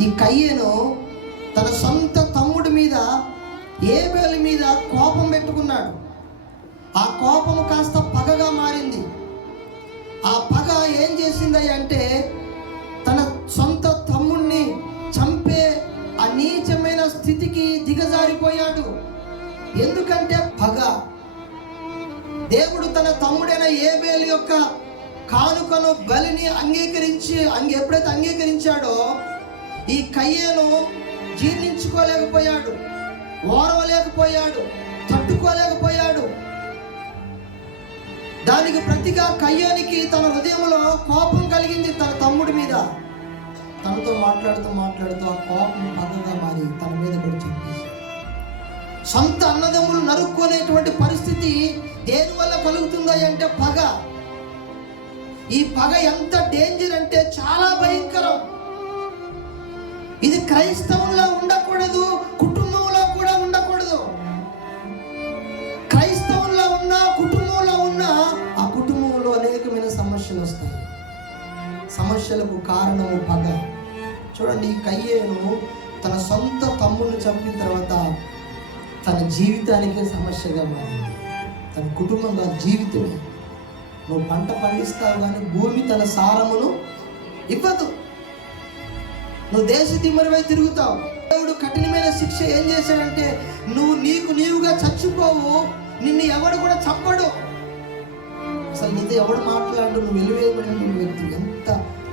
ఈ కయ్యను తన సొంత తమ్ముడి మీద ఏబేలు మీద కోపం పెట్టుకున్నాడు. ఆ కోపం కాస్త పగగా మారింది. ఆ పగ ఏం చేసింది అంటే తన సొంత తమ్ముణ్ణి చంపే ఆ నీచమైన స్థితికి దిగజారిపోయాడు. ఎందుకంటే పగ. దేవుడు తన తమ్ముడైన ఏబేలు యొక్క కానుకను బలిని అంగీకరించి అంగ ఎప్పుడైతే అంగీకరించాడో ఈ కయ్యను జీర్ణించుకోలేకపోయాడు ఓరవలేకపోయాడు తట్టుకోలేకపోయాడు. దానికి ప్రతిగా కయ్యానికి తన హృదయంలో కోపం కలిగింది తన తమ్ముడి మీద. తనతో మాట్లాడుతూ మాట్లాడుతూ ఆ కోపం పగగా మారి తన మీద కూడా చెప్పేసి సొంత అన్నదమ్ములు నరుక్కునేటువంటి పరిస్థితి దేని వల్ల కలుగుతుందా అంటే పగ. ఈ పగ ఎంత డేంజర్ అంటే చాలా భయంకరం. ఇది క్రైస్తవంలో ఉండకూడదు కుటుంబంలో కూడా ఉండకూడదు. క్రైస్తవంలో ఉన్న కుటుంబంలో ఉన్న ఆ కుటుంబంలో అనేకమైన సమస్యలు వస్తాయి. సమస్యలకు కారణము పగ. చూడండి ఈ కయ్యేను తన సొంత తమ్ముళ్ళు చంపిన తర్వాత తన జీవితానికే సమస్యగా మారింది. తన కుటుంబం కాదు జీవితమే. నువ్వు పంట పండిస్తావు కానీ భూమి తన సారమును ఇవ్వదు. నువ్వు దేశ తిమ్మరిపై తిరుగుతావు. దేవుడు కఠినమైన శిక్ష ఏం చేశాడంటే నువ్వు నీకు నీవుగా చచ్చిపోవు. నిన్ను ఎవడు కూడా చంపడు. అసలు నీతో ఎవడు మాట్లాడు నువ్వు వెలువేయబడిన వ్యక్తి. ఎంత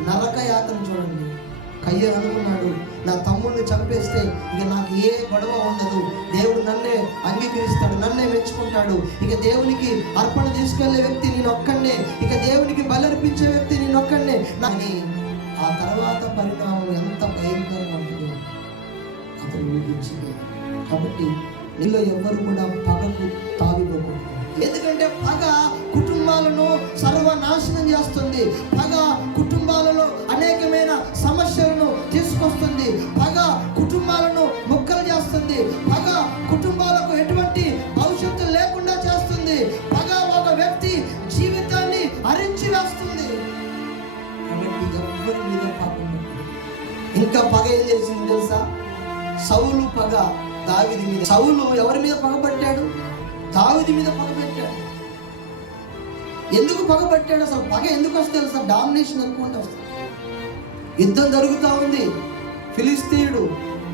నరక యాతన చూడండి. కయ్య అనుకున్నాడు నా తమ్ముడిని చంపేస్తే ఇక నాకు ఏ గొడవ ఉండదు. దేవుడు నన్నే అంగీకరిస్తాడు నన్నే మెచ్చుకుంటాడు. ఇక దేవునికి అర్పణ తీసుకెళ్ళే వ్యక్తి నేను ఒక్కడే ఇక దేవునికి బలర్పించే వ్యక్తి నేను ఒక్కడే కానీ ఆ తర్వాత పరిణామం ఎంత అతను విధించింది కాబట్టి నీలో ఎవ్వరు కూడా పగకు తావిపోకూడదు ఎందుకంటే పగ కుటుంబాలను సర్వనాశనం చేస్తుంది. పగ కుటుంబాలలో అనేకమైన సమస్యలను తీసుకొస్తుంది. పగ కుటుంబాలను ముక్కలు చేస్తుంది. పగ కుటుంబాలకు ఎటువంటి భవిష్యత్తు లేకుండా చేస్తుంది. ఇంకా పగ ఏం చేసింది తెలుసా? సౌలు పగ దావిది మీద. సౌలు ఎవరి మీద పగబట్టాడు దావిది మీద పగబట్టాడు ఎందుకు పగబట్టాడు అసలు? పగ ఎందుకు వస్తుంది తెలుసా? డామినేషన్ ఎక్కువ వస్తుంది. యుద్ధం జరుగుతూ ఉంది. ఫిలిస్తీయుడు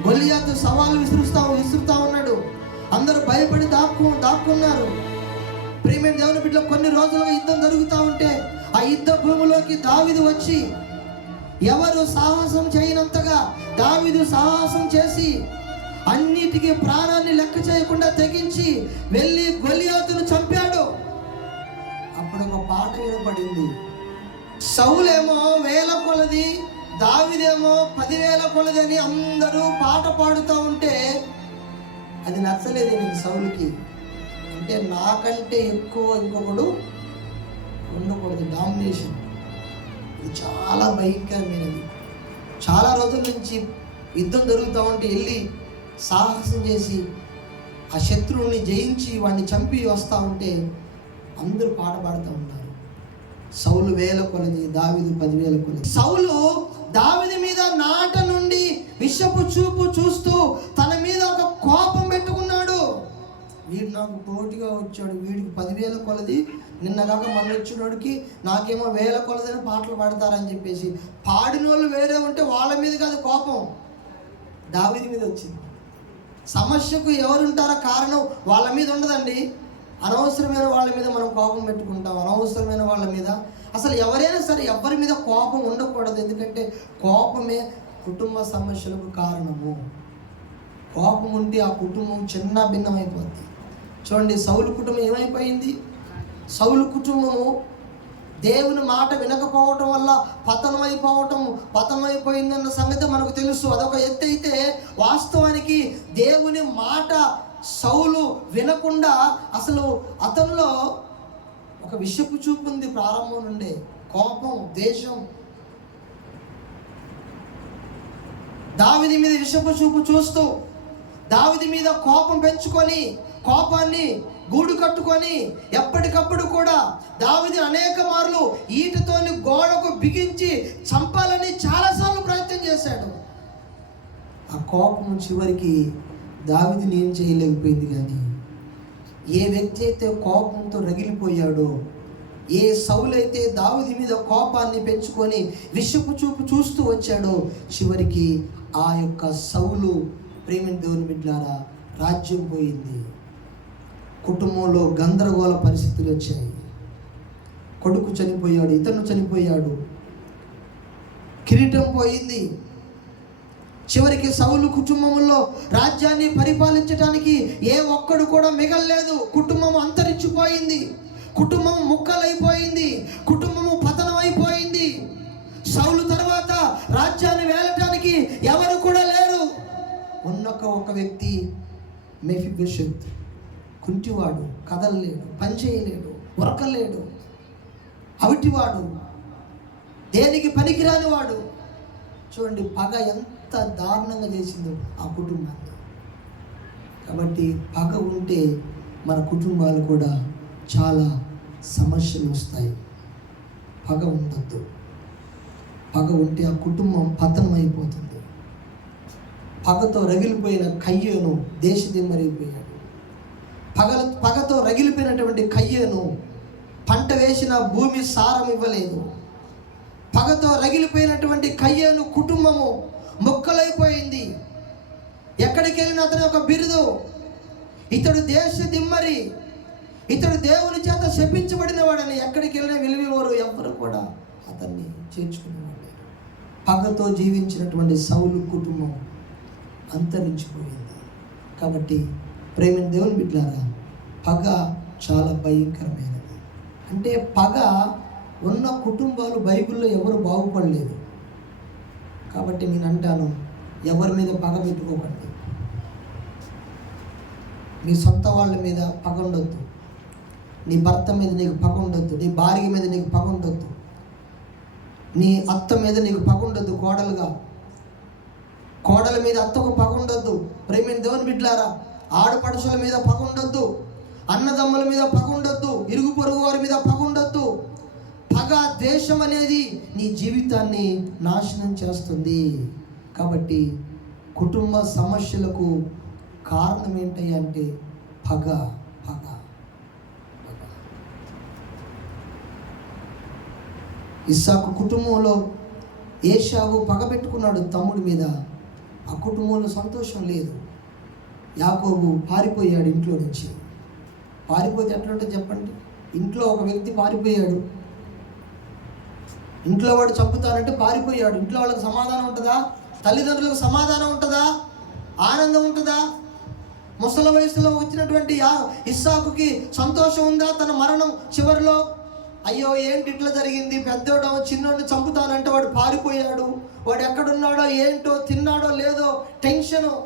గొలియాతు సవాలు విసురుస్తా విసురుతా ఉన్నాడు. అందరూ భయపడి దాక్కు దాక్కున్నారు. ప్రేమ దేవుని బిడ్డలో కొన్ని రోజులుగా యుద్ధం జరుగుతూ ఉంటే ఆ యుద్ధ భూమిలోకి దావిది వచ్చి ఎవరు సాహసం చేయనంతగా దావిదు సాహసం చేసి అన్నిటికీ ప్రాణాన్ని లెక్క చేయకుండా తెగించి వెళ్ళి గొలియాతును చంపాడు. అప్పుడు ఒక పాట వినపడింది సౌలేమో వేల కొలది దావిదేమో పదివేల కొలది అని అందరూ పాట పాడుతూ ఉంటే అది నచ్చలేదు నీకు సౌలుకి. అంటే నాకంటే ఎక్కువ ఇంకొకడు ఉండకూడదు డామినేషన్. ఇది చాలా భయంకరమైనది. చాలా రోజుల నుంచి యుద్ధం జరుగుతూ ఉంటే వెళ్ళి సాహసం చేసి ఆ శత్రువుని జయించి వాడిని చంపి వస్తూ ఉంటే అందరూ పాట పాడుతూ ఉన్నారు సౌలు వేల కొలది దావిది పదివేల కొలది. సౌలు దావిది మీద నాట నుండి విషపు చూపు చూస్తూ తన మీద ఒక కోపం పెట్టుకున్నాడు. వీడు నాకు పోటీగా వచ్చాడు. వీడికి పదివేల కొలది నిన్న కాక మొన్న వచ్చినోడికి నాకేమో వేల కొలదైన పాటలు పాడతారని చెప్పేసి. పాడిన వాళ్ళు వేరే ఉంటే వాళ్ళ మీద కాదు కోపం. దావిది మీద వచ్చింది. సమస్యకు ఎవరుంటారో కారణం వాళ్ళ మీద ఉండదండి. అనవసరమైన వాళ్ళ మీద మనం కోపం పెట్టుకుంటాం. అనవసరమైన వాళ్ళ మీద. అసలు ఎవరైనా సరే ఎవరి మీద కోపం ఉండకూడదు. ఎందుకంటే కోపమే కుటుంబ సమస్యలకు కారణము. కోపం ఉంటే ఆ కుటుంబం చిన్న భిన్నమైపోద్ది. చూడండి సౌలు కుటుంబం ఏమైపోయింది? సౌలు కుటుంబము దేవుని మాట వినకపోవటం వల్ల పతనమైపోవటం పతనమైపోయిందన్న సంగతి మనకు తెలుసు. అదొక ఎత్తు అయితే వాస్తవానికి దేవుని మాట సౌలు వినకుండా అసలు అతనిలో ఒక విషపు చూపు ఉంది ప్రారంభం నుండే. కోపం దేశం దావిది మీద విషపు చూపు చూస్తూ దావిది మీద కోపం పెంచుకొని కోపాన్ని గూడు కట్టుకొని ఎప్పటికప్పుడు కూడా దావిది అనేక మార్లు ఈటతోని గోడకు బిగించి చంపాలని చాలాసార్లు ప్రయత్నం చేశాడు. ఆ కోపం చివరికి దావిదిని ఏం చేయలేకపోయింది కానీ ఏ వ్యక్తి అయితే కోపంతో రగిలిపోయాడో ఏ సౌలైతే దావిది మీద కోపాన్ని పెంచుకొని విషపు చూపు చూస్తూ వచ్చాడో చివరికి ఆ యొక్క సౌలు ప్రేమిని దేవుని బిడ్డారా రాజ్యం పోయింది. కుటుంబంలో గందరగోళ పరిస్థితులు వచ్చాయి. కొడుకు చనిపోయాడు ఇతను చనిపోయాడు. కిరీటం పోయింది. చివరికి సౌలు కుటుంబంలో రాజ్యాన్ని పరిపాలించడానికి ఏ ఒక్కడు కూడా మిగల్లేదు. కుటుంబం అంతరించిపోయింది. కుటుంబం ముక్కలైపోయింది. కుటుంబము పతనం అయిపోయింది సౌలు తర్వాత రాజ్యాన్ని వేలటానికి ఎవరు కూడా లేరు. ఉన్నొక్క ఒక వ్యక్తి మెఫిబిషత్. కుంటివాడు కదలలేడు పని చేయలేడు ఉరకలేడు. అవిటివాడు దేనికి పనికిరాని వాడు చూడండి పగ ఎంత దారుణంగా చేసిందో ఆ కుటుంబాన్ని. కాబట్టి పగ ఉంటే మన కుటుంబాలు కూడా చాలా సమస్యలు వస్తాయి. పగ ఉండద్దు. పగ ఉంటే ఆ కుటుంబం పతనం అయిపోతుంది పగతో రగిలిపోయిన కయ్యను దేశదిమ్మరైపోయాడు పగ పగతో రగిలిపోయినటువంటి కయ్యను పంట వేసిన భూమి సారం ఇవ్వలేదు. పగతో రగిలిపోయినటువంటి కయ్యను కుటుంబము మొక్కలైపోయింది. ఎక్కడికి వెళ్ళిన అతని ఒక బిరుదు ఇతడు దేశ దిమ్మరి ఇతడు దేవుని చేత శపించబడిన వాడని ఎక్కడికి వెళ్ళినా విలువెవరు ఎవ్వరు కూడా అతన్ని చేర్చుకునేవాడు పగతో జీవించినటువంటి సౌలు కుటుంబం అంతరించిపోయింది. కాబట్టి ప్రేమ దేవుని బిడ్డారా పగ చాలా భయంకరమైనది. అంటే పగ ఉన్న కుటుంబాలు బైబిల్లో ఎవరు బాగుపడలేదు. కాబట్టి నేను అంటాను ఎవరి మీద పగ పెట్టుకోకండి. నీ సొంత వాళ్ళ మీద పగ ఉండొద్దు. నీ భర్త మీద నీకు పగ ఉండొద్దు. నీ భార్య మీద నీకు పగ ఉండొద్దు. నీ అత్త మీద నీకు పగ ఉండొద్దు కోడలుగా. కోడల మీద అత్తకు పగ ఉండొద్దు. ప్రేమిని దేవుని బిడ్లారా ఆడపడుచుల మీద పగ ఉండొద్దు. అన్నదమ్ముల మీద పగుండొద్దు ఇరుగు పొరుగు వారి మీద పగుండొద్దు. పగ దేశం అనేది నీ జీవితాన్ని నాశనం చేస్తుంది. కాబట్టి కుటుంబ సమస్యలకు కారణం ఏంటంటే అంటే పగ పగ పగ. ఇస్సాకు కుటుంబంలో ఏషావు పగ పెట్టుకున్నాడు తమ్ముడి మీద. ఆ కుటుంబంలో సంతోషం లేదు. యాకోబు పారిపోయాడు ఇంట్లో నుంచి. పారిపోతే ఎట్లుంటుంది చెప్పండి? ఇంట్లో ఒక వ్యక్తి పారిపోయాడు. ఇంట్లో వాడు చంపుతానంటే పారిపోయాడు. ఇంట్లో వాళ్ళకి సమాధానం ఉంటుందా? తల్లిదండ్రులకు సమాధానం ఉంటుందా? ఆనందం ఉంటుందా? ముసలి వయసులో వచ్చినటువంటి ఇస్సాకుకి సంతోషం ఉందా? తన మరణం చివరిలో? అయ్యో ఏంటి ఇట్లా జరిగింది? పెద్దోడో చిన్నోడిని చంపుతానంటే వాడు పారిపోయాడు. వాడు ఎక్కడున్నాడో ఏంటో తిన్నాడో లేదో టెన్షను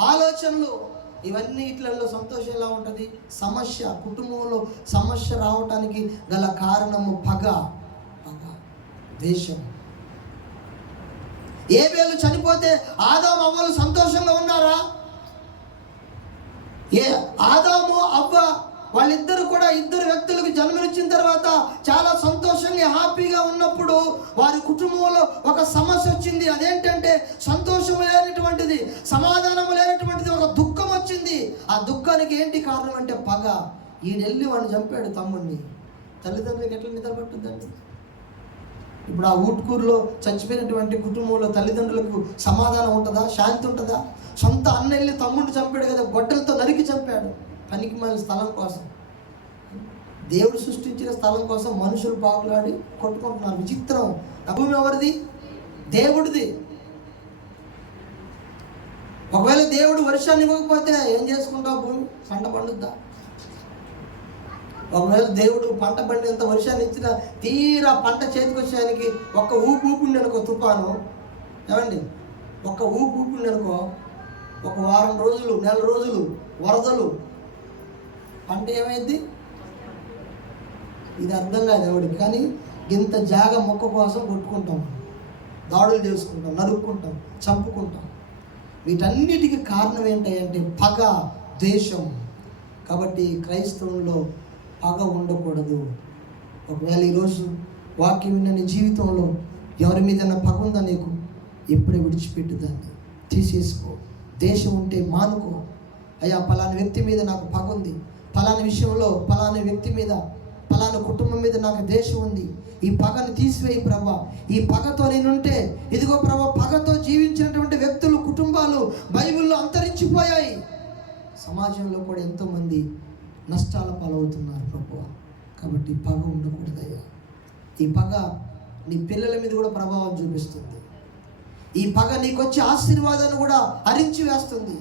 ఆలోచనలు ఇవన్నీ ఇట్లలో సంతోషం ఎలా ఉంటుంది? సమస్య కుటుంబంలో సమస్య రావటానికి గల కారణము పగ. పగ. దేశం ఏ వేలు చనిపోతే ఆదాము అవ్వలు సంతోషంగా ఉన్నారా? ఏ ఆదాము అవ్వ వాళ్ళిద్దరు కూడా ఇద్దరు వ్యక్తులకు జన్మనిచ్చిన తర్వాత చాలా సంతోషంగా హ్యాపీగా ఉన్నప్పుడు వారి కుటుంబంలో ఒక సమస్య వచ్చింది. అదేంటంటే సంతోషం లేనటువంటిది సమాధానం లేనటువంటిది ఒక దుఃఖం ఉంది. ఆ దుఃఖానికి ఏంటి కారణం అంటే పగ. ఈయనెళ్ళి వాడిని చంపాడు తమ్ముడిని తల్లిదండ్రులకు ఎట్లా నిద్ర పట్టుద్దండి? ఇప్పుడు ఆ ఊట్కూరులో చచ్చిపోయినటువంటి కుటుంబంలో తల్లిదండ్రులకు సమాధానం ఉంటుందా? శాంతి ఉంటుందా? సొంత అన్న వెళ్ళి తమ్ముడిని చంపాడు కదా గొడ్డలతో నరికి చంపాడు. పనికి మన స్థలం కోసం. దేవుడు సృష్టించిన స్థలం కోసం మనుషులు పాకులాడి కొట్టుకుంటున్నారు. విచిత్రం. భూమి ఎవరిది? దేవుడిది ఒకవేళ దేవుడు వర్షాన్ని ఇవ్వకపోతే ఏం చేసుకుంటావు భూమి? పంట పండుద్దా? ఒకవేళ దేవుడు పంట పండినంత వర్షాన్ని ఇచ్చిన తీరా పంట చేతికి వచ్చేదానికి ఒక్క ఊపు ఊపిండి అనుకో తుఫాను. ఏమండి? ఒక్క ఊపు ఊపిండి అనుకో ఒక వారం రోజులు నెల రోజులు వరదలు. పంట ఏమైంది ఇది అర్థం కాదు ఎవడికి కానీ ఇంత జాగ మొక్క కోసం కొట్టుకుంటాం. దాడులు చేసుకుంటాం నరుక్కుంటాం చంపుకుంటాం. వీటన్నిటికీ కారణం ఏంటంటే పగ ద్వేషం. కాబట్టి క్రైస్తవంలో పగ ఉండకూడదు. ఒకవేళ ఈరోజు వాక్యం విన్న నీ జీవితంలో ఎవరి మీద పగ ఉందా నీకు? ఇప్పుడే విడిచిపెట్టు దాన్ని. తీసేసుకో. దేశం ఉంటే మానుకో. అయ్యా పలాని వ్యక్తి మీద నాకు పగ ఉంది. పలాని విషయంలో పలాని వ్యక్తి మీద పలానా కుటుంబం మీద నాకు దేశం ఉంది. ఈ పగను తీసివేయి ప్రభా. ఈ పగతో నేనుంటే ఇదిగో ప్రభా పగతో జీవించినటువంటి వ్యక్తులు కుటుంబ నశించిపోయాయి సమాజంలో కూడా ఎంతోమంది నష్టాల పాలవుతున్నారు ప్రభు కాబట్టి పగ ఉండకూడదయ్యా ఈ పగ నీ పిల్లల మీద కూడా ప్రభావం చూపిస్తుంది. ఈ పగ నీకు వచ్చే ఆశీర్వాదాన్ని కూడా హరించి వేస్తుంది.